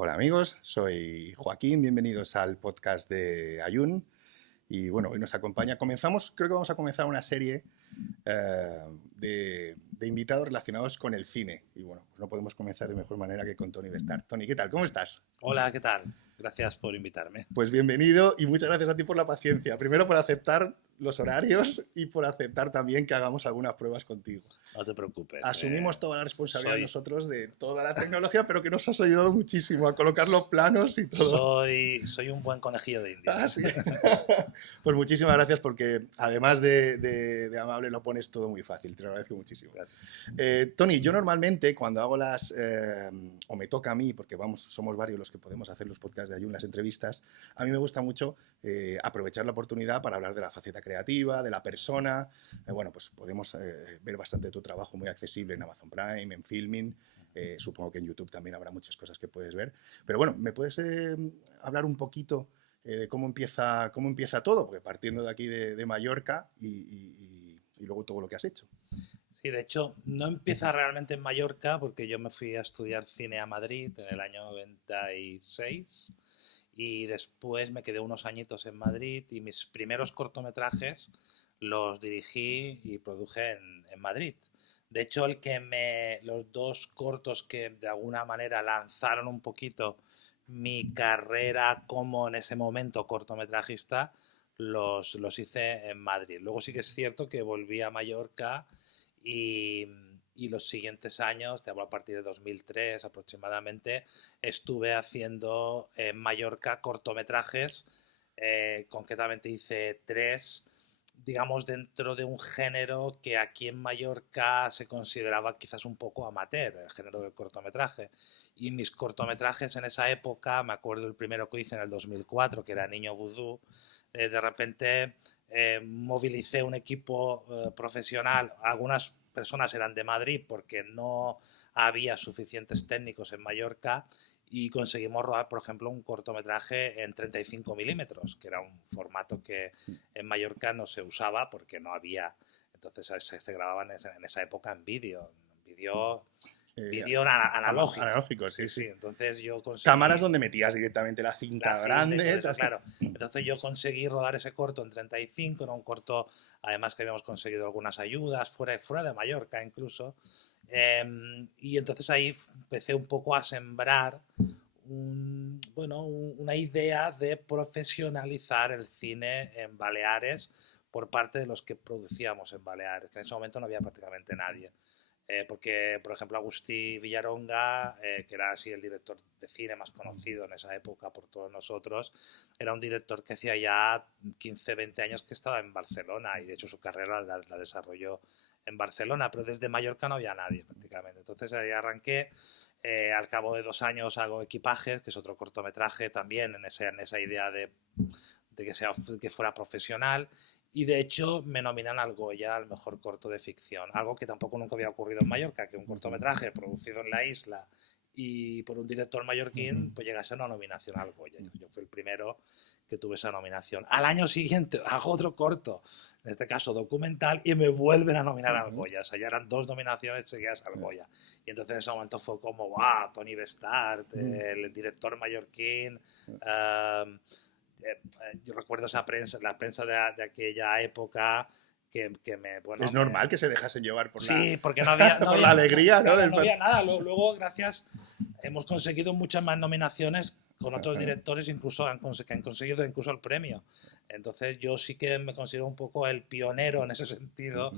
Hola amigos, soy Joaquín, bienvenidos al podcast de Ayun. Y bueno, hoy nos acompaña, creo que vamos a comenzar una serie eh, de invitados relacionados con el cine. Y bueno, pues no podemos comenzar de mejor manera que con Tony Bestart. Tony, ¿qué tal? ¿Cómo estás? Hola, ¿qué tal? Gracias por invitarme. Pues bienvenido y muchas gracias a ti por la paciencia. Primero por aceptar los horarios y por aceptar también que hagamos algunas pruebas contigo. No te preocupes. Asumimos toda la responsabilidad Soy, nosotros de toda la tecnología, pero que nos has ayudado muchísimo a colocar los planos y todo. soy un buen conejillo de Ah, indias. sí. Pues muchísimas gracias porque además de amable lo pones todo muy fácil, te lo agradezco muchísimo. Tony, yo normalmente cuando hago o me toca a mí, porque vamos, somos varios los que podemos hacer los podcasts de Ayun, las entrevistas, a mí me gusta mucho aprovechar la oportunidad para hablar de la faceta creativa, de la persona. Bueno, pues podemos ver bastante de tu trabajo muy accesible en Amazon Prime, en Filmin. Supongo que en YouTube también habrá muchas cosas que puedes ver. Pero bueno, ¿me puedes hablar un poquito de cómo empieza todo? Porque partiendo de aquí de Mallorca y luego todo lo que has hecho. Sí, de hecho, no empieza realmente en Mallorca porque yo me fui a estudiar cine a Madrid en el año 96 y después me quedé unos añitos en Madrid y mis primeros cortometrajes los dirigí y produje en Madrid. De hecho, los dos cortos que de alguna manera lanzaron un poquito mi carrera como en ese momento cortometrajista, los hice en Madrid. Luego sí que es cierto que volví a Mallorca y, y los siguientes años, te hablo a partir de 2003 aproximadamente, estuve haciendo en Mallorca cortometrajes. Concretamente hice tres, digamos, dentro de un género que aquí en Mallorca se consideraba quizás un poco amateur, el género del cortometraje. Y mis cortometrajes en esa época, me acuerdo el primero que hice en el 2004, que era Niño Vudú, de repente movilicé un equipo profesional. Algunas personas eran de Madrid porque no había suficientes técnicos en Mallorca y conseguimos rodar, por ejemplo, un cortometraje en 35 milímetros, que era un formato que en Mallorca no se usaba porque no había. Entonces se grababa en esa época en vídeo, Eh, vídeo analógico. Analógico, Sí, sí, sí. sí. Entonces yo Cámaras conseguí donde metías directamente la la cinta cinta y todo grande. eso, claro. Entonces yo conseguí rodar ese corto en 35, era un corto, además que habíamos conseguido algunas ayudas, fuera de Mallorca incluso. Y entonces ahí empecé un poco a sembrar una idea de profesionalizar el cine en Baleares por parte de los que producíamos en Baleares, que en ese momento no había prácticamente nadie. Porque, por ejemplo, Agustí Villaronga, que era así el director de cine más conocido en esa época por todos nosotros, era un director que hacía ya 15, 20 años que estaba en Barcelona y de hecho su carrera la desarrolló en Barcelona, pero desde Mallorca no había nadie prácticamente. Entonces ahí arranqué. Al cabo de 2 años hago Equipajes, que es otro cortometraje también en esa idea de que fuera profesional. Y de hecho me nominan al Goya al mejor corto de ficción, algo que tampoco nunca había ocurrido en Mallorca, que un cortometraje producido en la isla y por un director mallorquín pues llegase a una nominación al Goya. Yo fui el primero que tuve esa nominación. Al año siguiente hago otro corto, en este caso documental, y me vuelven a nominar al Goya. O sea, ya eran 2 nominaciones seguidas al Goya. Y entonces en ese momento fue como, wow, Tony Bestart, el director mallorquín. Um, yo recuerdo la prensa de aquella época Es normal que se dejase llevar sí, porque no había, por la alegría, ¿no? claro, no había nada. Luego, gracias, hemos conseguido muchas más nominaciones con otros directores, incluso que han conseguido incluso el premio. Entonces, yo sí que me considero un poco el pionero en ese sentido,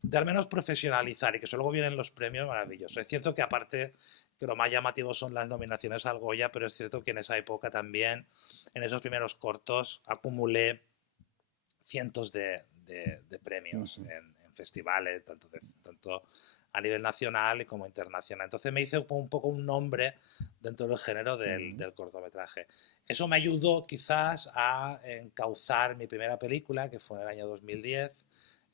de al menos profesionalizar y que luego vienen los premios maravillosos. Es cierto que aparte que lo más llamativo son las nominaciones al Goya, pero es cierto que en esa época también, en esos primeros cortos, acumulé cientos de premios en festivales, tanto a nivel nacional y como internacional. Entonces me hice un poco un nombre dentro del género del cortometraje. Eso me ayudó quizás a encauzar mi primera película, que fue en el año 2010,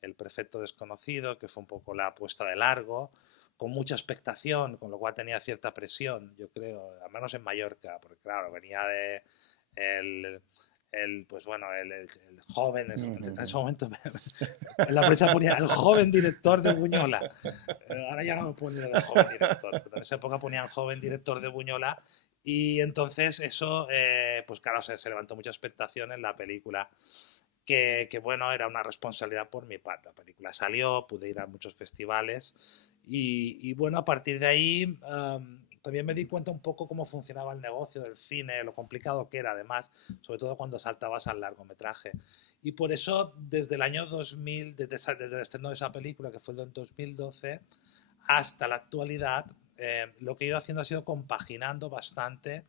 El perfecto desconocido, que fue un poco la apuesta de largo, con mucha expectación, con lo cual tenía cierta presión, yo creo, al menos en Mallorca, porque claro, venía de el, pues bueno, el joven, en ese momento en la prensa ponía el joven director de Buñola. Ahora ya no me ponen el joven director, pero en esa época ponían joven director de Buñola Y entonces eso, pues claro, se levantó mucha expectación en la película. Que bueno, era una responsabilidad por mi parte. La película salió, pude ir a muchos festivales y bueno, a partir de ahí también me di cuenta un poco cómo funcionaba el negocio del cine, lo complicado que era además, sobre todo cuando saltabas al largometraje. Y por eso, desde el año 2000, desde el estreno de esa película, que fue en 2012, hasta la actualidad, lo que he ido haciendo ha sido compaginando bastante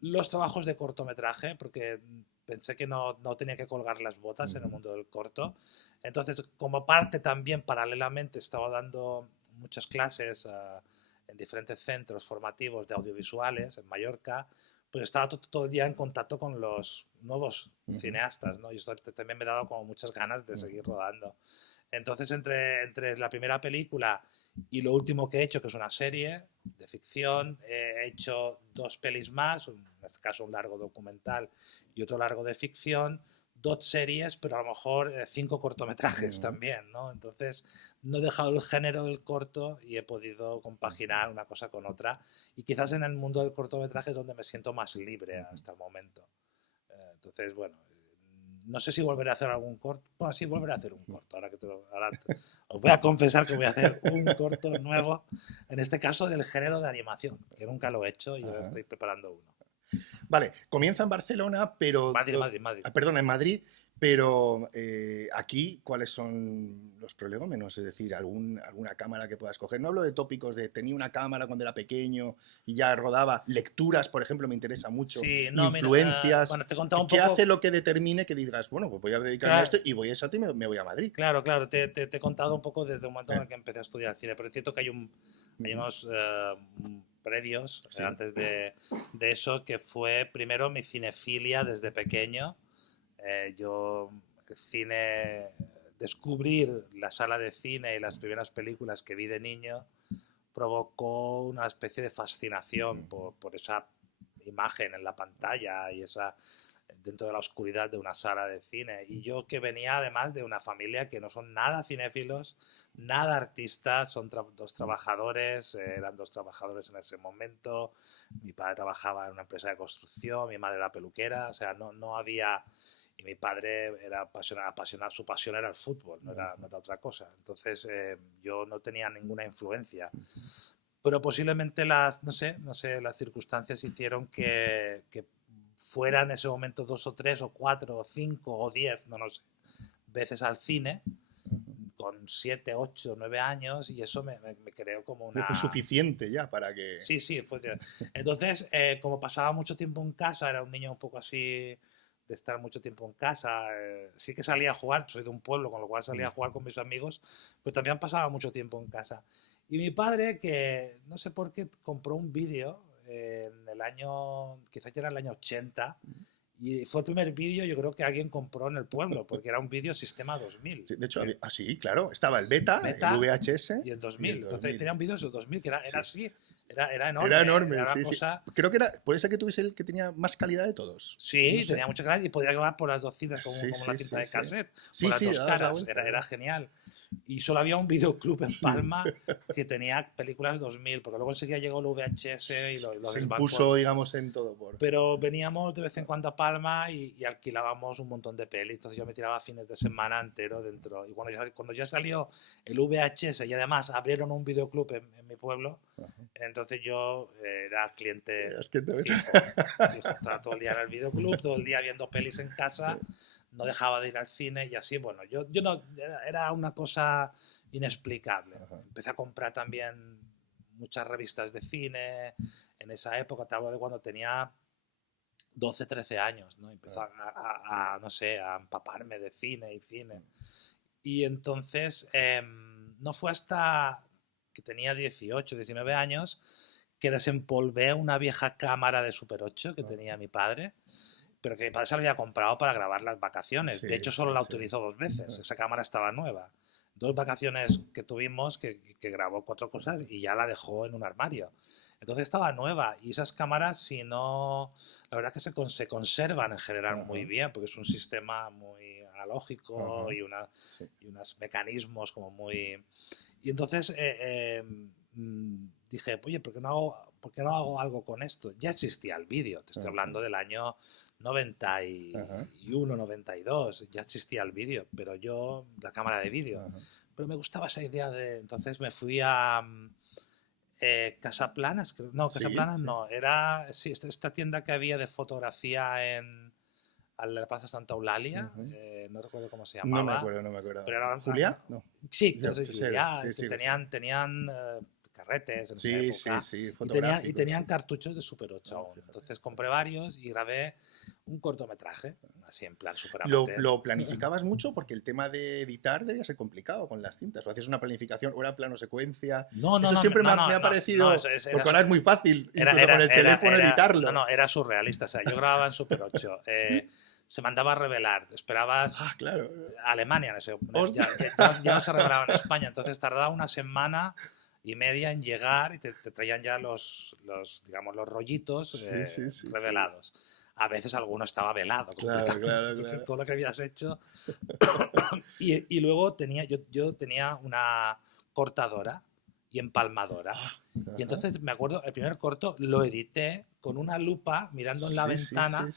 los trabajos de cortometraje, porque pensé que no tenía que colgar las botas en el mundo del corto. Entonces, como parte también, paralelamente, estaba dando muchas clases en diferentes centros formativos de audiovisuales en Mallorca, pues estaba todo el día en contacto con los nuevos cineastas, ¿no? Y esto también me daba como muchas ganas de seguir rodando. Entonces, entre la primera película y lo último que he hecho, que es una serie de ficción, he hecho 2 pelis más, en este caso un largo documental y otro largo de ficción, 2 series, pero a lo mejor 5 cortometrajes también, ¿no? Entonces, no he dejado el género del corto y he podido compaginar una cosa con otra. Y quizás en el mundo del cortometraje es donde me siento más libre hasta el momento. Entonces, bueno, no sé si volveré a hacer algún corto. Bueno, sí, volveré a hacer un corto. Os voy a confesar que voy a hacer un corto nuevo, en este caso del género de animación, que nunca lo he hecho y ahora estoy preparando uno. Vale, comienza en Barcelona, pero... Madrid. Perdón, en Madrid, pero aquí, ¿cuáles son los prolegómenos? Es decir, alguna cámara que puedas coger. No hablo de tópicos de tenía una cámara cuando era pequeño y ya rodaba. Lecturas, por ejemplo, me interesa mucho. Sí, no, mira, Influencias. bueno, te he contado un ¿Qué poco. hace lo que determine que digas, bueno, pues voy a dedicarme a Claro, esto y voy a eso y me voy a Madrid? claro, te he contado un poco desde el momento en Eh, el que empecé a estudiar cine, pero es cierto que hay ujú, unos previos sí. antes de eso, que fue primero mi cinefilia desde pequeño. Yo, el cine, descubrir la sala de cine y las primeras películas que vi de niño provocó una especie de fascinación por esa imagen en la pantalla y esa dentro de la oscuridad de una sala de cine. Y yo que venía además de una familia que no son nada cinéfilos, nada artistas, son 2 trabajadores, eran 2 trabajadores en ese momento. Mi padre trabajaba en una empresa de construcción, mi madre era peluquera, o sea, no había... Y mi padre era apasionado, su pasión era el fútbol, no era otra cosa. Entonces yo no tenía ninguna influencia, pero posiblemente no sé, las circunstancias hicieron que fuera en ese momento 2 o 3 o 4 o 5 o 10, no lo sé, veces al cine con 7, 8, 9 años y eso me creó como Fue una... suficiente ya para que... Sí, sí, pues ya. Entonces, como pasaba mucho tiempo en casa, era un niño un poco así de estar mucho tiempo en casa, sí que salía a jugar, soy de un pueblo, con lo cual salía a jugar con mis amigos, pero también pasaba mucho tiempo en casa. Y mi padre, que no sé por qué, compró un vídeo en el año, quizás ya era el año 80, y fue el primer vídeo yo creo que alguien compró en el pueblo, porque era un vídeo Sistema 2000. Sí, de hecho, sí, claro, estaba el beta, el Beta VHS y el y el 2000. Entonces 2000. tenía un vídeo de 2000 que era Sí, así, era era enorme, enorme, era una sí, sí. cosa... Creo que puede ser que tuviese el que tenía más calidad de todos. No Sí, sé. tenía mucha calidad y podía grabar por las 2 cintas como, Sí, como la sí, cinta sí, de sí. cassette, por Sí, las sí, dos le dabas la caras, vuelta. era genial. Y solo había un videoclub en Sí. Palma que tenía películas 2000, porque luego enseguida llegó el VHS y lo Se desbancó. impuso, digamos, en todo por... Pero veníamos de vez en cuando a Palma y alquilábamos un montón de pelis. Entonces yo me tiraba fines de semana entero dentro. Y cuando ya salió el VHS y además abrieron un videoclub en mi pueblo, entonces yo era cliente Es que te... fijo. Fijo, estaba todo el día en el videoclub, todo el día viendo pelis en casa, no dejaba de ir al cine y así, bueno, yo no, era una cosa inexplicable. Empecé a comprar también muchas revistas de cine en esa época, te hablo de cuando tenía 12, 13 años, ¿no? Empecé no sé, a empaparme de cine y cine. Y entonces no fue hasta que tenía 18, 19 años que desempolvé una vieja cámara de Super 8 que tenía mi padre, pero que mi padre se la había comprado para grabar las vacaciones. De Sí, hecho, solo sí, la sí. utilizó 2 veces. Esa cámara estaba nueva. 2 vacaciones que tuvimos que grabó 4 cosas y ya la dejó en un armario. Entonces estaba nueva y esas cámaras, si no, la verdad es que se conservan en general muy Ajá, bien porque es un sistema muy analógico ajá, y, sí. y unos mecanismos como muy... Y entonces dije, oye, ¿por qué no hago ¿por qué no hago algo con esto? Ya existía el vídeo, te estoy hablando del año 91, 92, ya existía el vídeo, pero yo, la cámara de vídeo. Pero me gustaba esa idea de... Entonces me fui a Casaplanas, creo. No, Casaplanas no, era esta tienda que había de fotografía a la Plaza Santa Eulalia, no recuerdo cómo se llamaba. No me acuerdo. Pero era, ¿Julia? No. Sí, tenían carretes en esa época. Sí, y tenían cartuchos de Super 8 aún. Entonces compré varios y grabé un cortometraje, así en plan super amateur. ¿Lo planificabas mucho? Porque el tema de editar debía ser complicado con las cintas. ¿O hacías una planificación o era plano secuencia? Eso siempre me ha parecido, porque ahora es muy fácil, incluso con el teléfono editarlo. Era surrealista. O sea, yo grababa en Super 8. Se mandaba a revelar, esperabas claro. Alemania, ya no se revelaba en España, entonces tardaba una semana y media en llegar y te traían ya los rollitos revelados. A veces alguno estaba velado. Claro. Todo lo que habías hecho. y luego yo tenía una cortadora y empalmadora. Y entonces me acuerdo, el primer corto lo edité con una lupa mirando en la ventana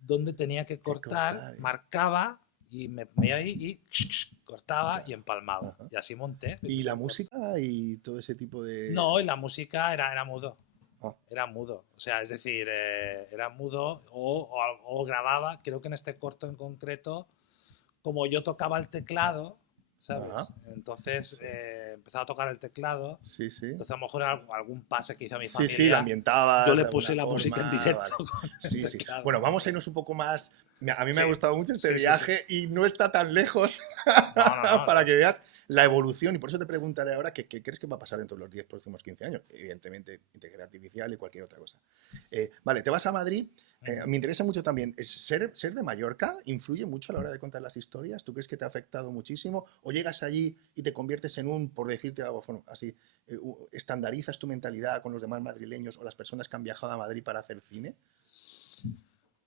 donde tenía que cortar, marcaba y me iba ahí y cortaba y empalmaba. Y así monté. ¿Y la música y todo ese tipo de...? No, y la música era mudo. Era mudo. O sea, es decir, era mudo o grababa, creo que en este corto en concreto, como yo tocaba el teclado, ¿sabes? Entonces empezaba a tocar el teclado. Entonces a lo mejor algún pase que hizo a mi familia. Sí, la ambientabas. Yo le puse la música en directo. Vale. Bueno, vamos a irnos un poco más. A mí me ha gustado mucho este viaje y no está tan lejos para que veas la evolución. Y por eso te preguntaré ahora qué crees que va a pasar dentro de los 10 próximos 15 años. Evidentemente, inteligencia artificial y cualquier otra cosa. Vale, te vas a Madrid. Me interesa mucho también. ¿Ser de Mallorca influye mucho a la hora de contar las historias? ¿Tú crees que te ha afectado muchísimo? ¿O llegas allí y te conviertes en por decirte algo así, estandarizas tu mentalidad con los demás madrileños o las personas que han viajado a Madrid para hacer cine?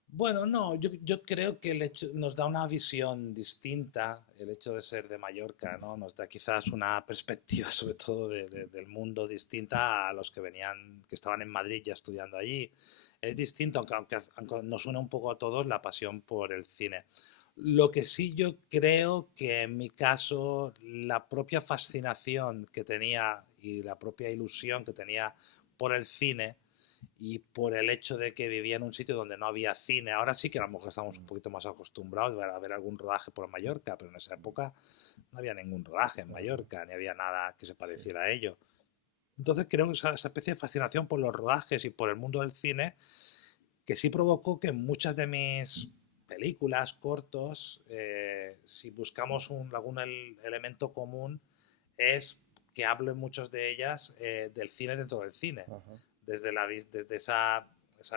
Bueno, no, yo creo que el hecho nos da una visión distinta, el hecho de ser de Mallorca, ¿no? Nos da quizás una perspectiva, sobre todo del mundo, distinta a los que estaban en Madrid ya estudiando allí. Es distinto, aunque nos une un poco a todos la pasión por el cine. Lo que sí yo creo que en mi caso la propia fascinación que tenía y la propia ilusión que tenía por el cine y por el hecho de que vivía en un sitio donde no había cine, ahora sí que a lo mejor estamos un poquito más acostumbrados a ver algún rodaje por Mallorca, pero en esa época no había ningún rodaje en Mallorca, ni había nada que se pareciera a ello. Entonces creo que esa especie de fascinación por los rodajes y por el mundo del cine que sí provocó que muchas de mis películas, cortos, si buscamos algún elemento común, es que hablo en muchas de ellas del cine dentro del cine. Desde esa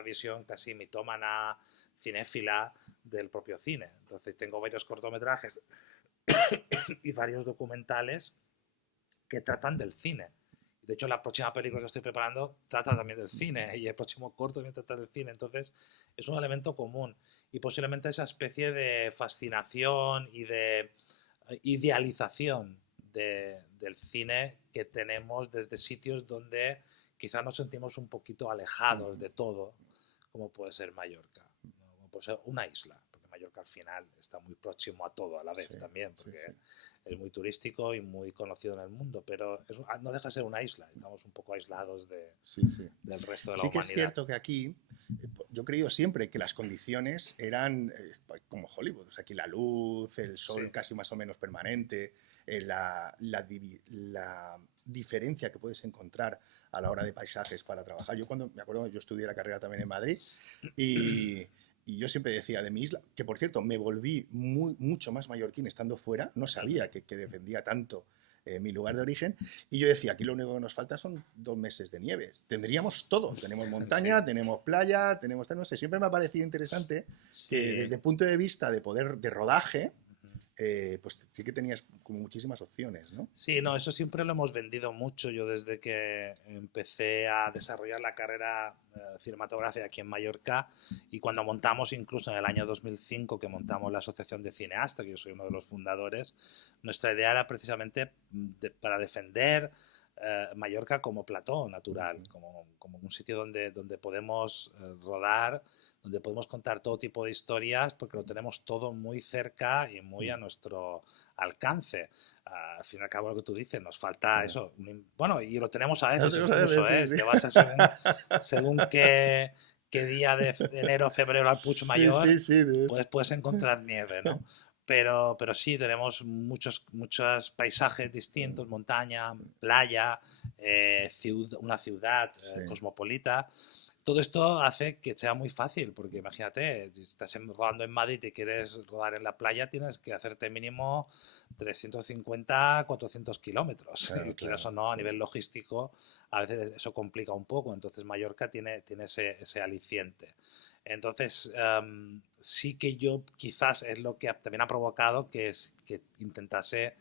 visión casi mitómana, cinéfila del propio cine. Entonces tengo varios cortometrajes y varios documentales que tratan del cine. De hecho, la próxima película que estoy preparando trata también del cine y el próximo corto también trata del cine. Entonces, es un elemento común y posiblemente esa especie de fascinación y de idealización del cine que tenemos desde sitios donde quizás nos sentimos un poquito alejados de todo, como puede ser Mallorca, ¿no? Como puede ser una isla. Mallorca al final está muy próximo a todo a la vez también, porque es muy turístico y muy conocido en el mundo, pero no deja de ser una isla, estamos un poco aislados del resto de la humanidad. Sí que es cierto que aquí, yo he creído siempre que las condiciones eran como Hollywood, o sea, aquí la luz, el sol casi más o menos permanente, la diferencia que puedes encontrar a la hora de paisajes para trabajar. Me acuerdo, yo estudié la carrera también en Madrid y yo siempre decía de mi isla, que por cierto me volví mucho más mallorquín estando fuera, no sabía que defendía tanto mi lugar de origen, y yo decía, aquí lo único que nos falta son 2 meses de nieve, tendríamos todo, tenemos montaña, tenemos playa, no sé, siempre me ha parecido interesante que desde el punto de vista de rodaje, pues sí que tenías como muchísimas opciones, ¿no? Sí, no, eso siempre lo hemos vendido mucho. Yo desde que empecé a desarrollar la carrera cinematográfica aquí en Mallorca y cuando montamos, incluso en el año 2005, que montamos la Asociación de Cineastas, que yo soy uno de los fundadores, nuestra idea era precisamente para defender Mallorca como plató natural, como un sitio donde podemos rodar, donde podemos contar todo tipo de historias, porque lo tenemos todo muy cerca y muy a nuestro alcance. Al fin y al cabo, lo que tú dices, nos falta eso. Bueno, y lo tenemos a veces incluso, sí, ¿eh? sí. Te vas a según qué día de enero, febrero al Puigmayor, Sí, sí, pues puedes encontrar nieve, ¿no? Pero sí, tenemos muchos paisajes distintos, montaña, playa, una ciudad sí. cosmopolita. Todo esto hace que sea muy fácil, porque imagínate, si estás rodando en Madrid y quieres rodar en la playa, tienes que hacerte mínimo 350, 400 kilómetros. Claro, Y quieras o claro, no, a sí. nivel logístico, a veces eso complica un poco. Entonces Mallorca tiene ese aliciente. Entonces, sí que yo quizás es lo que también ha provocado que intentase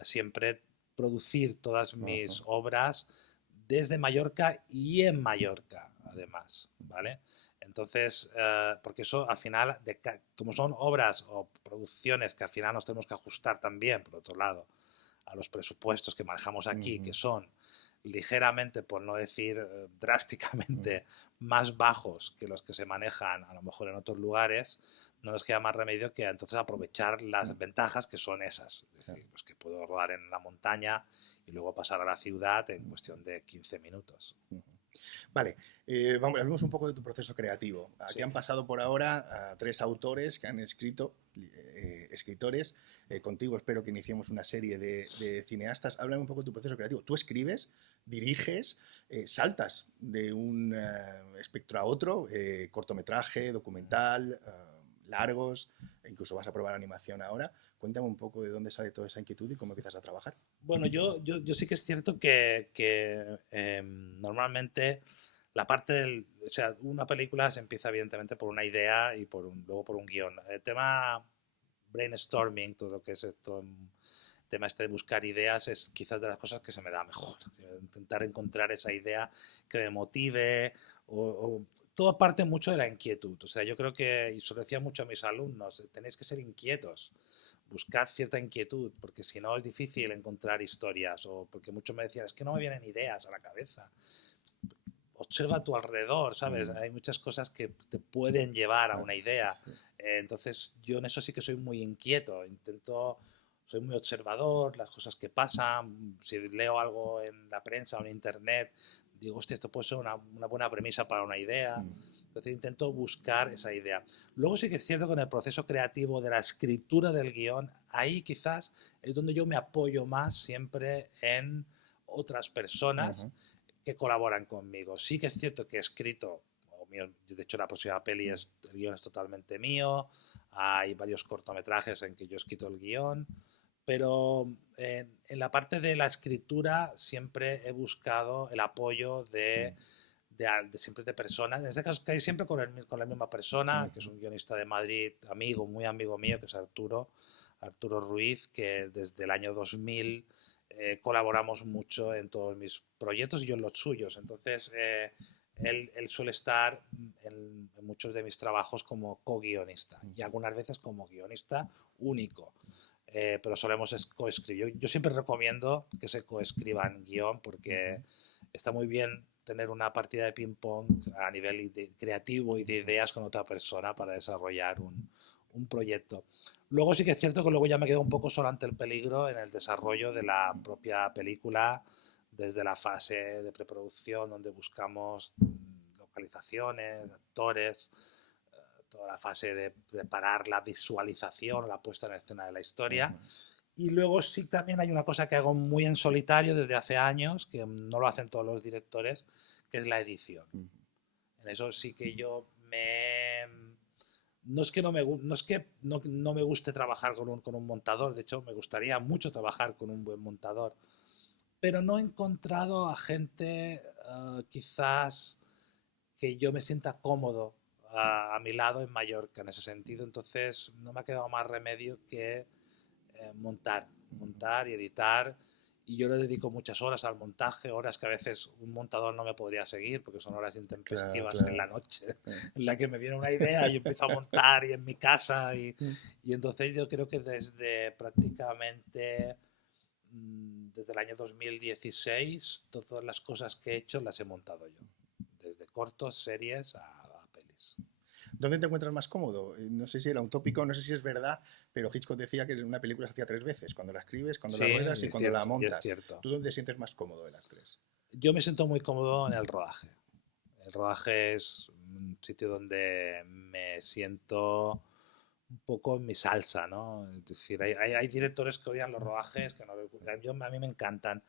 siempre producir todas mis obras desde Mallorca y en Mallorca, además, ¿vale? Entonces, porque eso al final, como son obras o producciones que al final nos tenemos que ajustar también, por otro lado, a los presupuestos que manejamos aquí, que son ligeramente, por no decir drásticamente, más bajos que los que se manejan a lo mejor en otros lugares, no nos queda más remedio que entonces aprovechar las ventajas que son esas. Es decir, pues que puedo rodar en la montaña y luego pasar a la ciudad en cuestión de 15 minutos. Vale, hablemos un poco de tu proceso creativo. Aquí Sí. han pasado por ahora a 3 autores que han escrito, escritores. Contigo espero que iniciemos una serie de cineastas. Háblame un poco de tu proceso creativo. ¿Tú escribes, diriges, saltas de un espectro a otro, cortometraje, documental, largos, e incluso vas a probar animación ahora? Cuéntame un poco de dónde sale toda esa inquietud y cómo empiezas a trabajar. Bueno, yo sí que es cierto que normalmente la parte o sea, una película se empieza evidentemente por una idea y luego por un guión. El tema brainstorming, todo lo que es esto, el tema este de buscar ideas es quizás de las cosas que se me da mejor. Intentar encontrar esa idea que me motive todo parte mucho de la inquietud. O sea, yo creo que, y eso decía mucho a mis alumnos, tenéis que ser inquietos, buscar cierta inquietud, porque si no es difícil encontrar historias, o porque muchos me decían, es que no me vienen ideas a la cabeza. Observa a tu alrededor, ¿sabes? Hay muchas cosas que te pueden llevar a una idea. Entonces, yo en eso sí que soy muy inquieto. Soy muy observador, las cosas que pasan. Si leo algo en la prensa o en internet, digo, hostia, esto puede ser una buena premisa para una idea. Entonces intento buscar esa idea. Luego sí que es cierto que en el proceso creativo de la escritura del guión, ahí quizás es donde yo me apoyo más siempre en otras personas que colaboran conmigo. Sí que es cierto que he escrito, de hecho la próxima peli el guión es totalmente mío, hay varios cortometrajes en que yo he escrito el guión, pero en la parte de la escritura siempre he buscado el apoyo siempre de personas, en este caso casi siempre con la misma persona, que es un guionista de Madrid, muy amigo mío, que es Arturo Ruiz, que desde el año 2000 colaboramos mucho en todos mis proyectos y yo en los suyos. Entonces, él suele estar en muchos de mis trabajos como co-guionista y algunas veces como guionista único. Pero solemos coescribir. Yo siempre recomiendo que se coescriban guión porque está muy bien tener una partida de ping-pong a nivel creativo y de ideas con otra persona para desarrollar un proyecto. Luego sí que es cierto que luego ya me quedo un poco solo ante el peligro en el desarrollo de la propia película, desde la fase de preproducción, donde buscamos localizaciones, actores, toda la fase de preparar la visualización, la puesta en escena de la historia. Y luego sí también hay una cosa que hago muy en solitario desde hace años, que no lo hacen todos los directores, que es la edición. En eso sí que yo no es que no me guste trabajar con un montador, de hecho me gustaría mucho trabajar con un buen montador, pero no he encontrado a gente quizás que yo me sienta cómodo a mi lado en Mallorca en ese sentido, entonces no me ha quedado más remedio que montar y editar. Y yo le dedico muchas horas al montaje, horas que a veces un montador no me podría seguir porque son horas intempestivas en la noche, en la que me viene una idea y empiezo a montar y en mi casa. Y entonces yo creo que desde prácticamente desde el año 2016, todas las cosas que he hecho las he montado yo. Desde cortos, series a pelis. ¿Dónde te encuentras más cómodo? No sé si era un tópico, no sé si es verdad, pero Hitchcock decía que una película se hacía 3 veces, cuando la escribes, cuando la Sí, ruedas y es cuando la cierto, y es montas. cierto. ¿Tú dónde te sientes más cómodo de las 3? Yo me siento muy cómodo en el rodaje. El rodaje es un sitio donde me siento un poco en mi salsa, ¿no? Es decir, hay directores que odian los rodajes, que no, a mí me encantan,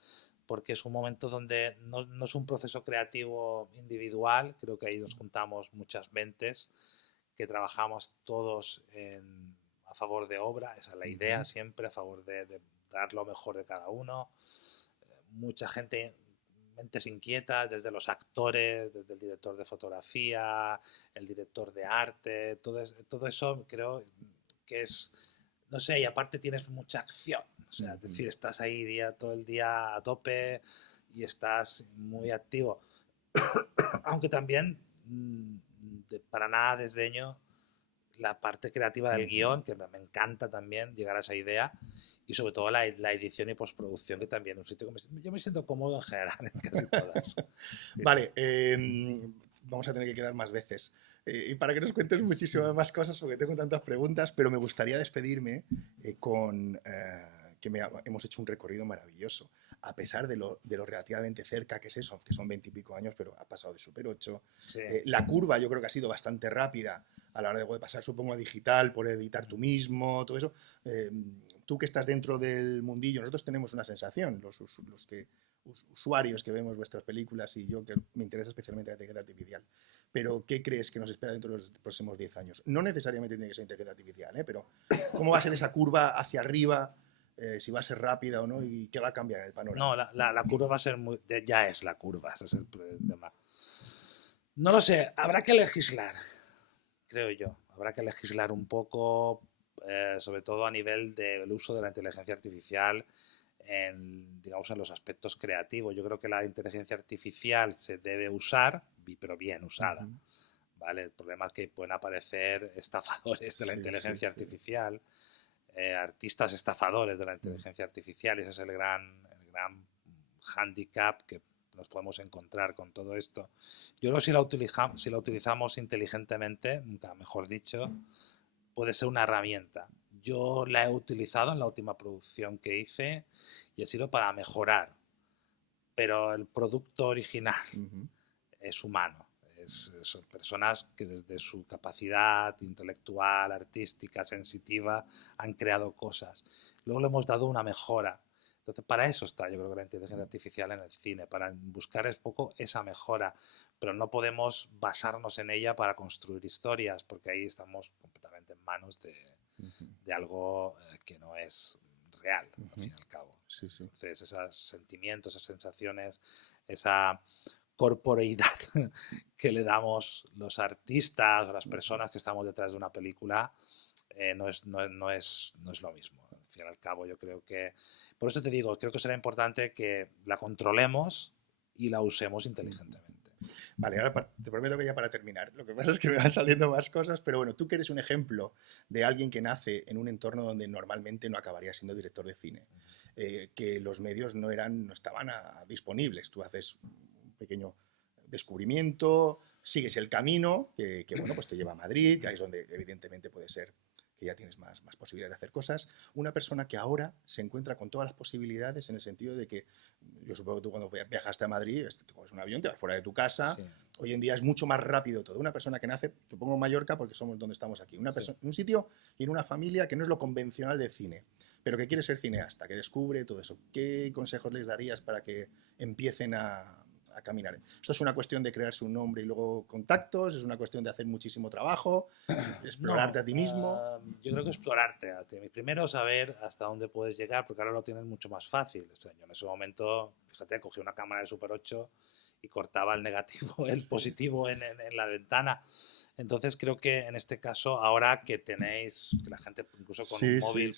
porque es un momento donde no es un proceso creativo individual, creo que ahí nos juntamos muchas mentes, que trabajamos todos a favor de obra, esa es la idea siempre, a favor de dar lo mejor de cada uno. Mucha gente, mentes inquietas, desde los actores, desde el director de fotografía, el director de arte, todo eso creo que es, no sé, y aparte tienes mucha acción, o sea, es decir, estás ahí todo el día a tope y estás muy activo. Aunque también, para nada desdeño la parte creativa del guión, que me encanta también llegar a esa idea, y sobre todo la edición y postproducción, que también es un sitio que yo me siento cómodo en general en casi todas. Sí, vale, vamos a tener que quedar más veces. Y para que nos cuentes muchísimas más cosas, porque tengo tantas preguntas, pero me gustaría despedirme con que hemos hecho un recorrido maravilloso, a pesar de lo relativamente cerca que es eso, que son 20 y pico años, pero ha pasado de Super 8. sí. La curva yo creo que ha sido bastante rápida a la hora de pasar, supongo, a digital, por editar tú mismo, todo eso. Tú que estás dentro del mundillo, nosotros tenemos una sensación, los usuarios que vemos vuestras películas y yo que me interesa especialmente la inteligencia artificial. Pero ¿qué crees que nos espera dentro de los próximos 10 años? No necesariamente tiene que ser inteligencia artificial, pero ¿cómo va a ser esa curva hacia arriba? Si va a ser rápida o no y qué va a cambiar en el panorama. No, la curva va a ser muy... Ya es la curva, ese es el problema. No lo sé, habrá que legislar, creo yo. Habrá que legislar un poco, sobre todo a nivel del uso de la inteligencia artificial digamos, en los aspectos creativos. Yo creo que la inteligencia artificial se debe usar, pero bien usada. ¿Vale? El problema es que pueden aparecer estafadores de la inteligencia artificial, artistas estafadores de la inteligencia artificial, y ese es el gran handicap que nos podemos encontrar con todo esto. Yo creo que si la utilizamos inteligentemente, nunca mejor dicho, puede ser una herramienta. Yo la he utilizado en la última producción que hice y ha sido para mejorar, pero el producto original es humano. Son personas que desde su capacidad intelectual, artística, sensitiva, han creado cosas. Luego le hemos dado una mejora. Entonces, para eso está, yo creo que la inteligencia artificial en el cine, para buscar es poco esa mejora, pero no podemos basarnos en ella para construir historias, porque ahí estamos completamente en manos de algo que no es real, al fin y al cabo. Entonces, esos sentimientos, esas sensaciones, esa corporeidad que le damos los artistas o las personas que estamos detrás de una película, no es lo mismo. Al fin y al cabo, yo creo que... Por eso te digo, creo que será importante que la controlemos y la usemos inteligentemente. Vale, ahora te prometo que ya para terminar. Lo que pasa es que me van saliendo más cosas, pero bueno, tú que eres un ejemplo de alguien que nace en un entorno donde normalmente no acabaría siendo director de cine, que los medios no estaban disponibles. Tú haces un pequeño descubrimiento, sigues el camino que bueno, pues te lleva a Madrid, que ahí es donde evidentemente puede ser que ya tienes más posibilidades de hacer cosas. Una persona que ahora se encuentra con todas las posibilidades en el sentido de que, yo supongo que tú cuando viajaste a Madrid, te coges un avión, te vas fuera de tu casa, sí. Hoy en día es mucho más rápido todo. Una persona que nace, te pongo en Mallorca porque somos donde estamos aquí, una persona, en un sitio y en una familia que no es lo convencional del cine, pero que quiere ser cineasta, que descubre todo eso. ¿Qué consejos les darías para que empiecen a caminar? Esto es una cuestión de crearse un nombre y luego contactos, es una cuestión de hacer muchísimo trabajo, explorarte a ti mismo. Yo creo que explorarte a ti. Primero saber hasta dónde puedes llegar, porque ahora lo tienes mucho más fácil. O sea, yo en ese momento, fíjate, cogí una cámara de Super 8 y cortaba el negativo, el positivo en la ventana. Entonces creo que en este caso, ahora que tenéis, que la gente incluso con un móvil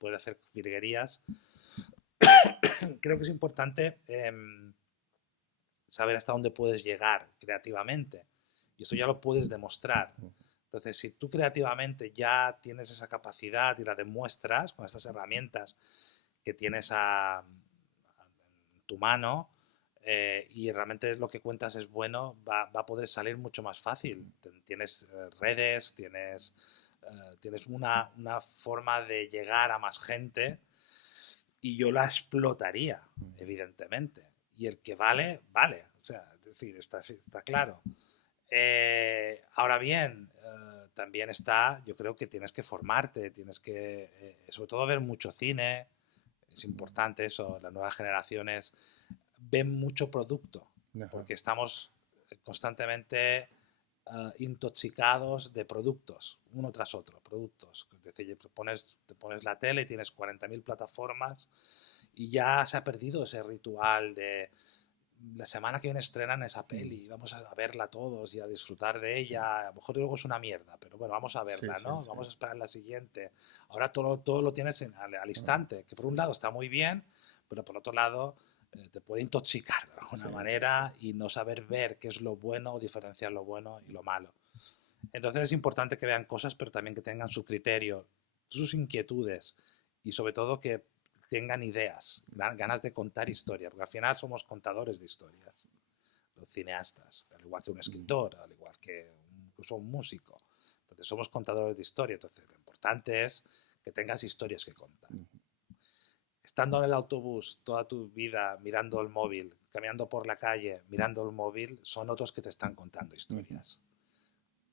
puede hacer virguerías, creo que es importante saber hasta dónde puedes llegar creativamente. Y eso ya lo puedes demostrar. Entonces, si tú creativamente ya tienes esa capacidad y la demuestras con estas herramientas que tienes a tu mano, y realmente lo que cuentas es bueno, va a poder salir mucho más fácil. Tienes redes, tienes una forma de llegar a más gente, y yo la explotaría, evidentemente. Y el que vale, vale. O sea, es decir, está claro. Ahora bien, también está, yo creo que tienes que formarte, tienes que, sobre todo, ver mucho cine. Es importante eso. Las nuevas generaciones ven mucho producto, Ajá. porque estamos constantemente intoxicados de productos, uno tras otro, productos. Es decir, te pones la tele y tienes 40.000 plataformas, y ya se ha perdido ese ritual de la semana que viene estrenan esa peli, vamos a verla todos y a disfrutar de ella. A lo mejor luego es una mierda, pero bueno, vamos a Sí, verla, sí, ¿no? sí. Vamos a esperar la siguiente. Ahora todo lo tienes al instante, que por un lado está muy bien, pero por otro lado te puede intoxicar de alguna Sí. manera y no saber ver qué es lo bueno o diferenciar lo bueno y lo malo. Entonces es importante que vean cosas, pero también que tengan su criterio, sus inquietudes, y sobre todo que tengan ideas, ganas de contar historias, porque al final somos contadores de historias, los cineastas, al igual que un escritor, al igual que incluso un músico. Entonces somos contadores de historia, entonces lo importante es que tengas historias que contar. Estando en el autobús toda tu vida mirando el móvil, caminando por la calle mirando el móvil, son otros que te están contando historias.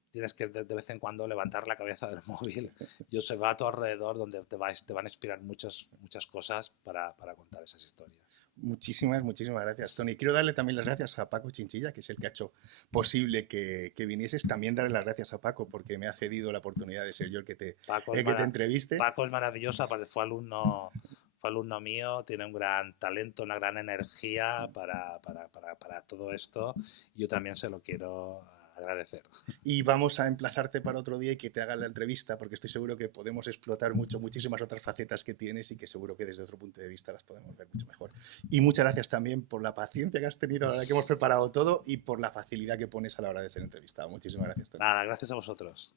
Tienes que de vez en cuando levantar la cabeza del móvil y observar a tu alrededor, donde te van a inspirar muchas cosas para contar esas historias. Muchísimas, muchísimas gracias, Tony. Quiero darle también las gracias a Paco Chinchilla, que es el que ha hecho posible que vinieses. También darle las gracias a Paco porque me ha cedido la oportunidad de ser yo el que te entreviste. Paco es maravilloso, aparte fue alumno mío, tiene un gran talento, una gran energía para todo esto. Yo también se lo quiero agradecer. Y vamos a emplazarte para otro día y que te hagan la entrevista, porque estoy seguro que podemos explotar muchísimas otras facetas que tienes y que seguro que desde otro punto de vista las podemos ver mucho mejor. Y muchas gracias también por la paciencia que has tenido a la hora que hemos preparado todo y por la facilidad que pones a la hora de ser entrevistado. Muchísimas gracias, Tony. Nada, gracias a vosotros.